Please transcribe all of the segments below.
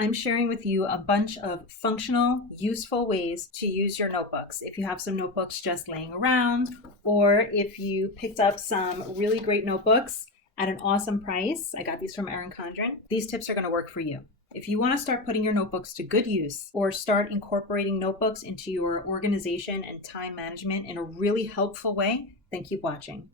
I'm sharing with you a bunch of functional, useful ways to use your notebooks. If you have some notebooks just laying around, or if you picked up some really great notebooks at an awesome price, I got these from Erin Condren, these tips are going to work for you. If you want to start putting your notebooks to good use or start incorporating notebooks into your organization and time management in a really helpful way, then keep watching.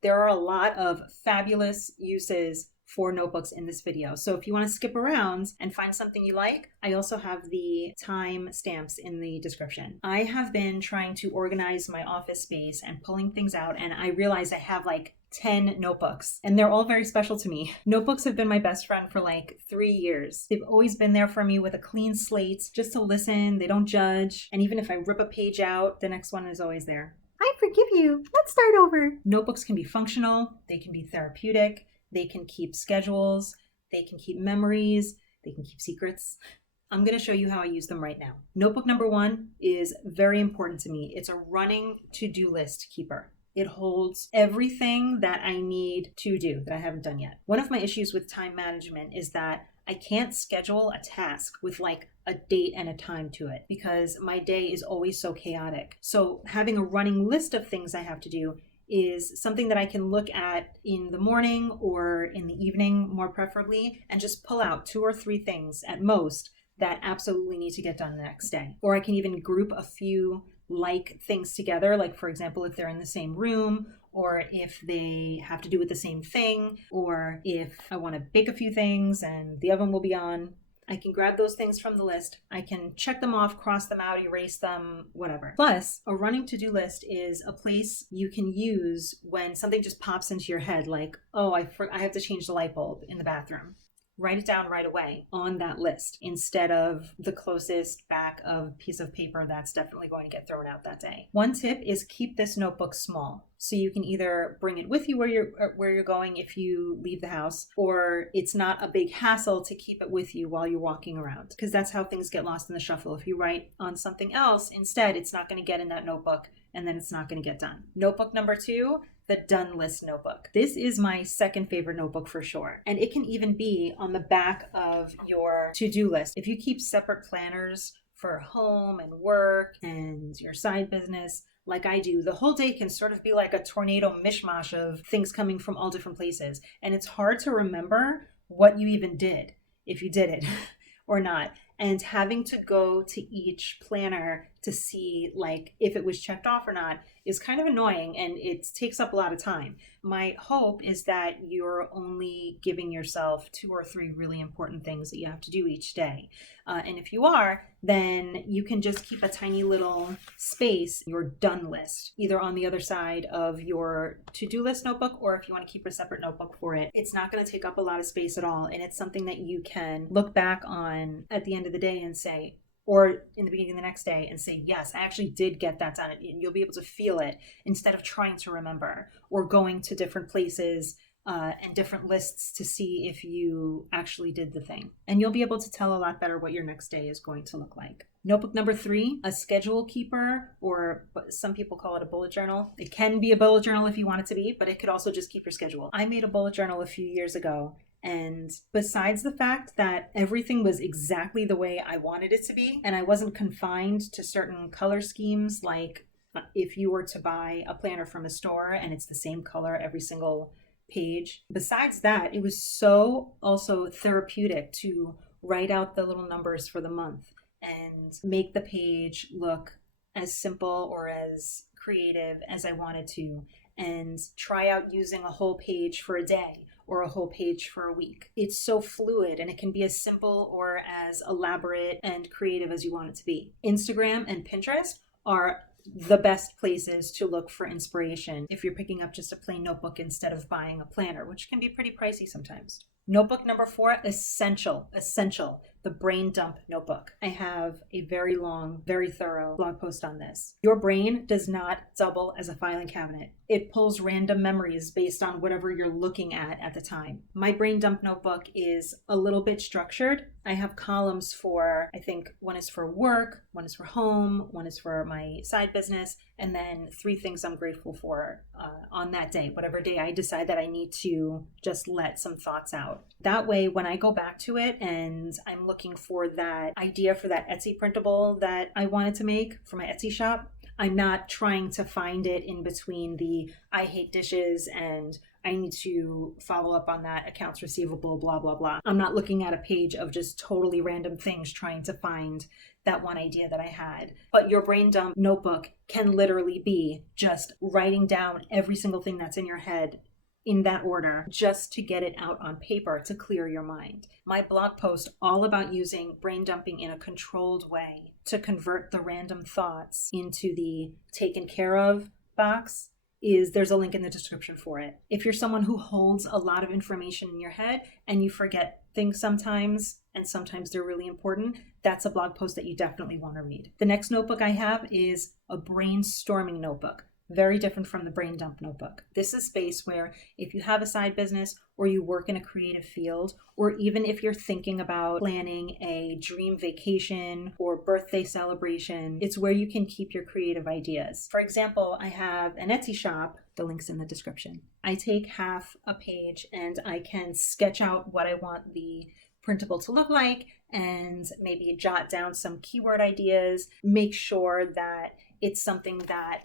There are a lot of fabulous uses for notebooks in this video. So if you want to skip around and find something you like, I also have the time stamps in the description. I have been trying to organize my office space and pulling things out, and I realized I have like 10 notebooks, and they're all very special to me. Notebooks have been my best friend for like 3 years. They've always been there for me with a clean slate, just to listen. They don't judge. And even if I rip a page out, the next one is always there. I forgive you. Let's start over. Notebooks can be functional. They can be therapeutic. They can keep schedules. They can keep memories. They can keep secrets. I'm going to show you how I use them right now. Notebook number 1 is very important to me. It's a running to-do list keeper. It holds everything that I need to do that I haven't done yet. One of my issues with time management is that I can't schedule a task with like a date and a time to it because my day is always so chaotic. So having a running list of things I have to do is something that I can look at in the morning or in the evening, more preferably, and just pull out 2 or 3 things at most that absolutely need to get done the next day. Or I can even group a few like things together, like for example, if they're in the same room, or if they have to do with the same thing, or if I want to bake a few things and the oven will be on. I can grab those things from the list. I can check them off, cross them out, erase them, whatever. Plus, a running to-do list is a place you can use when something just pops into your head, like, oh, I have to change the light bulb in the bathroom. Write it down right away on that list instead of the closest back of piece of paper that's definitely going to get thrown out that day. One tip is keep this notebook small. So you can either bring it with you where you're going if you leave the house, or it's not a big hassle to keep it with you while you're walking around, because that's how things get lost in the shuffle. If you write on something else instead, it's not going to get in that notebook and then it's not going to get done. Notebook number 2, the done list notebook. This is my second favorite notebook for sure. And it can even be on the back of your to-do list. If you keep separate planners for home and work and your side business, like I do, the whole day can sort of be like a tornado mishmash of things coming from all different places. And it's hard to remember what you even did, if you did it or not. And having to go to each planner to see like if it was checked off or not is kind of annoying, and it takes up a lot of time. My hope is that you're only giving yourself 2 or 3 really important things that you have to do each day. And if you are, then you can just keep a tiny little space, your done list, either on the other side of your to-do list notebook, or if you want to keep a separate notebook for it. It's not going to take up a lot of space at all. And it's something that you can look back on at the end of the day and say, or in the beginning of the next day and say, yes, I actually did get that done. And you'll be able to feel it instead of trying to remember or going to different places and different lists to see if you actually did the thing. And you'll be able to tell a lot better what your next day is going to look like. Notebook number 3, a schedule keeper, or some people call it a bullet journal. It can be a bullet journal if you want it to be, but it could also just keep your schedule. I made a bullet journal a few years ago. And besides the fact that everything was exactly the way I wanted it to be, and I wasn't confined to certain color schemes, like if you were to buy a planner from a store and it's the same color every single page. Besides that, it was so also therapeutic to write out the little numbers for the month and make the page look as simple or as creative as I wanted to, and try out using a whole page for a day or a whole page for a week. It's so fluid, and it can be as simple or as elaborate and creative as you want it to be. Instagram and Pinterest are the best places to look for inspiration if you're picking up just a plain notebook instead of buying a planner, which can be pretty pricey sometimes. Notebook number 4, essential. the Brain Dump Notebook. I have a very long, very thorough blog post on this. Your brain does not double as a filing cabinet. It pulls random memories based on whatever you're looking at the time. My Brain Dump Notebook is a little bit structured. I have columns for, I think one is for work, one is for home, one is for my side business, and then 3 things I'm grateful for on that day, whatever day I decide that I need to just let some thoughts out. That way, when I go back to it and I'm looking for that idea for that Etsy printable that I wanted to make for my Etsy shop, I'm not trying to find it in between the I hate dishes and I need to follow up on that accounts receivable, blah, blah, blah. I'm not looking at a page of just totally random things trying to find that one idea that I had. But your Brain Dump Notebook can literally be just writing down every single thing that's in your head in that order, just to get it out on paper to clear your mind. My blog post all about using brain dumping in a controlled way to convert the random thoughts into the taken care of box there's a link in the description for it. If you're someone who holds a lot of information in your head and you forget things sometimes, and sometimes they're really important, that's a blog post that you definitely want to read. The next notebook I have is a brainstorming notebook. Very different from the Brain Dump Notebook. This is space where if you have a side business or you work in a creative field, or even if you're thinking about planning a dream vacation or birthday celebration, it's where you can keep your creative ideas. For example, I have an Etsy shop, the link's in the description. I take half a page and I can sketch out what I want the printable to look like and maybe jot down some keyword ideas, make sure that it's something that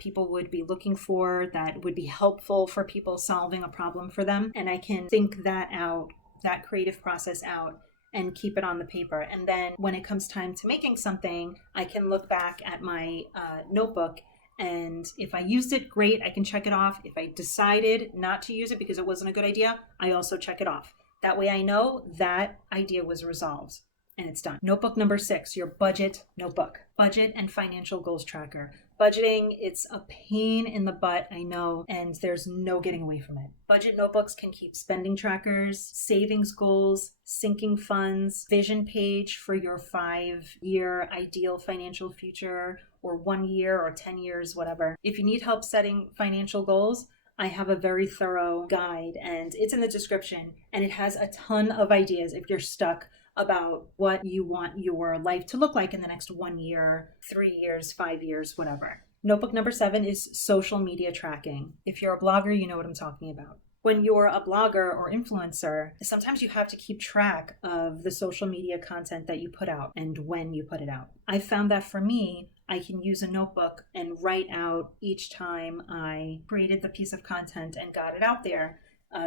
people would be looking for, that would be helpful for people solving a problem for them. And I can think that out, that creative process out, and keep it on the paper. And then when it comes time to making something, I can look back at my notebook, and if I used it, great, I can check it off. If I decided not to use it because it wasn't a good idea, I also check it off. That way I know that idea was resolved and it's done. Notebook number 6, your budget notebook. Budget and financial goals tracker. Budgeting, it's a pain in the butt, I know, and there's no getting away from it. Budget notebooks can keep spending trackers, savings goals, sinking funds, vision page for your 5-year ideal financial future, or 1 year or 10 years, whatever. If you need help setting financial goals, I have a very thorough guide and it's in the description, and it has a ton of ideas if you're stuck about what you want your life to look like in the next 1 year, 3 years, 5 years, whatever. Notebook number 7 is social media tracking. If you're a blogger, you know what I'm talking about. When you're a blogger or influencer, sometimes you have to keep track of the social media content that you put out and when you put it out. I found that for me, I can use a notebook and write out each time I created the piece of content and got it out there.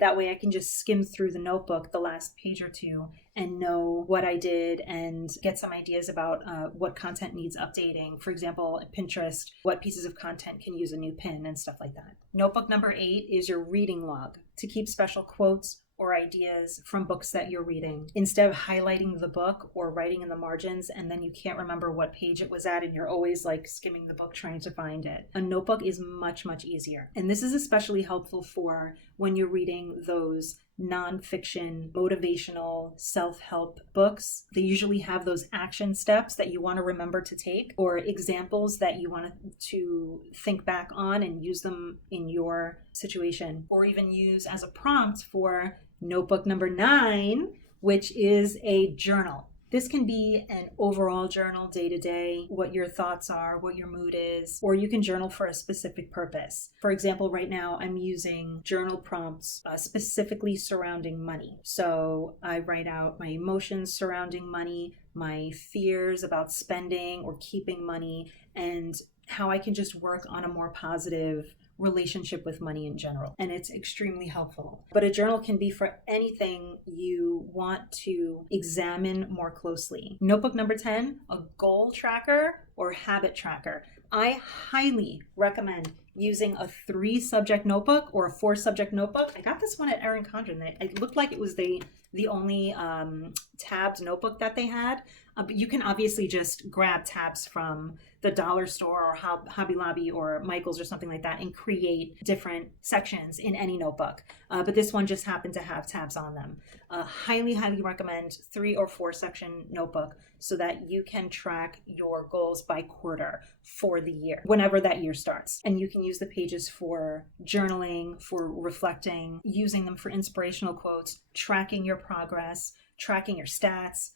That way I can just skim through the notebook, the last page or two, and know what I did and get some ideas about what content needs updating. For example, Pinterest, what pieces of content can use a new pin and stuff like that. Notebook number 8 is your reading log, to keep special quotes or ideas from books that you're reading. Instead of highlighting the book or writing in the margins and then you can't remember what page it was at and you're always like skimming the book trying to find it. A notebook is much, much easier. And this is especially helpful for when you're reading those nonfiction, motivational, self-help books. They usually have those action steps that you want to remember to take, or examples that you want to think back on and use them in your situation, or even use as a prompt for notebook number 9, which is a journal. This can be an overall journal, day to day, what your thoughts are, what your mood is, or you can journal for a specific purpose. For example, right now I'm using journal prompts specifically surrounding money. So I write out my emotions surrounding money, my fears about spending or keeping money, and how I can just work on a more positive relationship with money in general. And it's extremely helpful. But a journal can be for anything you want to examine more closely. Notebook number 10, a goal tracker or habit tracker. I highly recommend using a 3-subject notebook or a 4-subject notebook. I got this one at Erin Condren. It looked like it was the the only tabbed notebook that they had. But you can obviously just grab tabs from the dollar store or Hobby Lobby or Michael's or something like that and create different sections in any notebook. But this one just happened to have tabs on them. Highly, highly recommend 3 or 4 section notebook so that you can track your goals by quarter for the year, whenever that year starts. And you can use the pages for journaling, for reflecting, using them for inspirational quotes, tracking your progress, tracking your stats,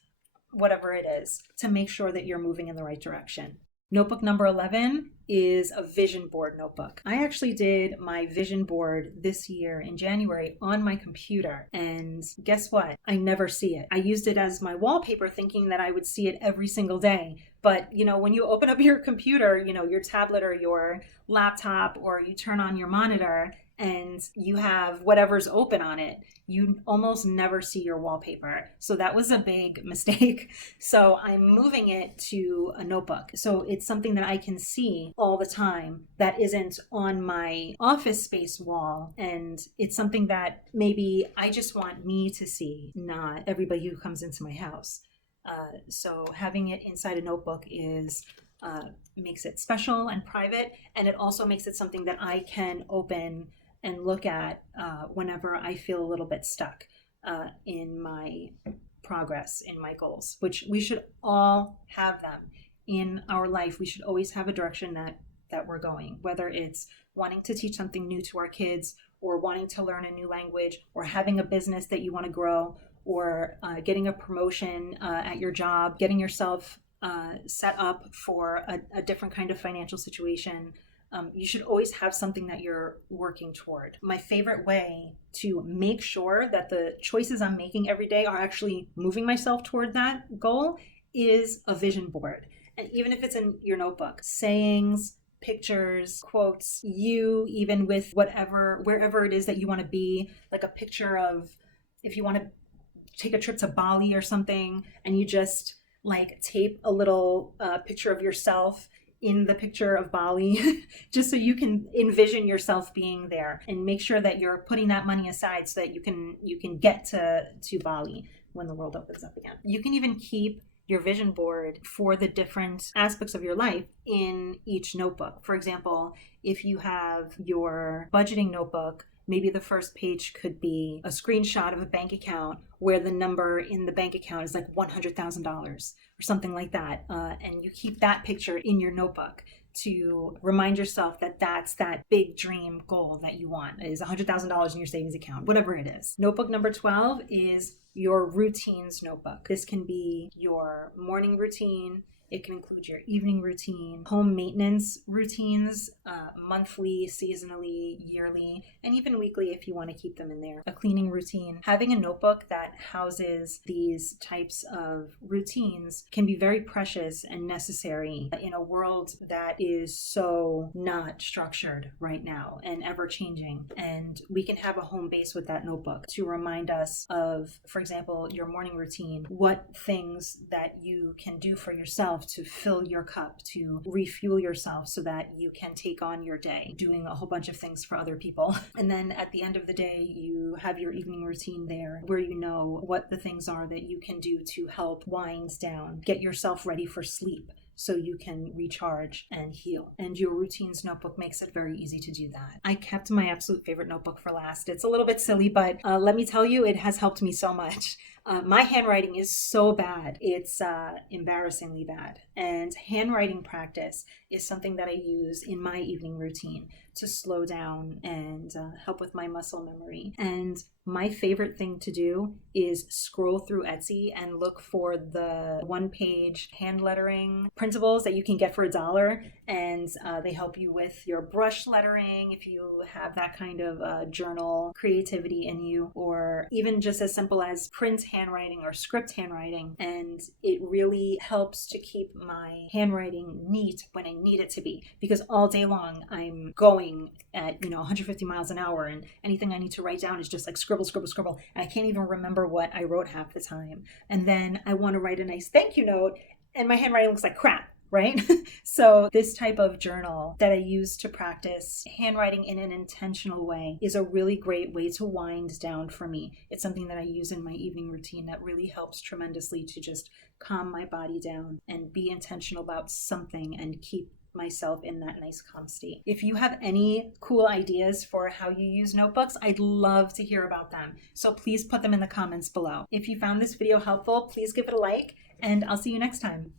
whatever it is, to make sure that you're moving in the right direction. Notebook number 11 is a vision board notebook. I actually did my vision board this year in January on my computer, and guess what? I never see it. I used it as my wallpaper thinking that I would see it every single day. But, when you open up your computer, your tablet or your laptop, or you turn on your monitor and you have whatever's open on it, you almost never see your wallpaper. So that was a big mistake. So I'm moving it to a notebook. So it's something that I can see all the time that isn't on my office space wall. And it's something that maybe I just want me to see, not everybody who comes into my house. So having it inside a notebook makes it special and private. And it also makes it something that I can open and look at whenever I feel a little bit stuck in my progress, in my goals, which we should all have them in our life. We should always have a direction that we're going, whether it's wanting to teach something new to our kids, or wanting to learn a new language, or having a business that you want to grow, or getting a promotion at your job, getting yourself set up for a different kind of financial situation. You should always have something that you're working toward. My favorite way to make sure that the choices I'm making every day are actually moving myself toward that goal is a vision board. And even if it's in your notebook, sayings, pictures, quotes, even with wherever it is that you want to be, like a picture of, if you want to take a trip to Bali or something, and you just tape a little picture of yourself in the picture of Bali, just so you can envision yourself being there, and make sure that you're putting that money aside so that you can get to Bali when the world opens up again. You can even keep your vision board for the different aspects of your life in each notebook. For example, if you have your budgeting notebook, maybe the first page could be a screenshot of a bank account where the number in the bank account is $100,000 or something like that. And you keep that picture in your notebook to remind yourself that that's that big dream goal that you want, is $100,000 in your savings account, whatever it is. Notebook number 12 is your routines notebook. This can be your morning routine. It can include your evening routine, home maintenance routines, monthly, seasonally, yearly, and even weekly if you want to keep them in there. A cleaning routine. Having a notebook that houses these types of routines can be very precious and necessary in a world that is so not structured right now and ever changing. And we can have a home base with that notebook to remind us of, for example, your morning routine, what things that you can do for yourself to fill your cup, to refuel yourself so that you can take on your day, doing a whole bunch of things for other people. And then at the end of the day, you have your evening routine there where you know what the things are that you can do to help wind down, get yourself ready for sleep, so you can recharge and heal. And your routines notebook makes it very easy to do that. I kept my absolute favorite notebook for last. It's a little bit silly, but let me tell you, it has helped me so much. My handwriting is so bad. It's embarrassingly bad. And handwriting practice is something that I use in my evening routine to slow down and help with my muscle memory. And my favorite thing to do is scroll through Etsy and look for the one-page hand lettering printables that you can get for $1. And they help you with your brush lettering if you have that kind of journal creativity in you, or even just as simple as print handwriting or script handwriting. And it really helps to keep my handwriting neat when I need it to be, because all day long I'm going at 150 miles an hour, and anything I need to write down is just scribble, and I can't even remember what I wrote half the time. And then I want to write a nice thank you note and my handwriting looks like crap. right? So this type of journal that I use to practice handwriting in an intentional way is a really great way to wind down for me. It's something that I use in my evening routine that really helps tremendously to just calm my body down and be intentional about something and keep myself in that nice calm state. If you have any cool ideas for how you use notebooks, I'd love to hear about them. So please put them in the comments below. If you found this video helpful, please give it a like, and I'll see you next time.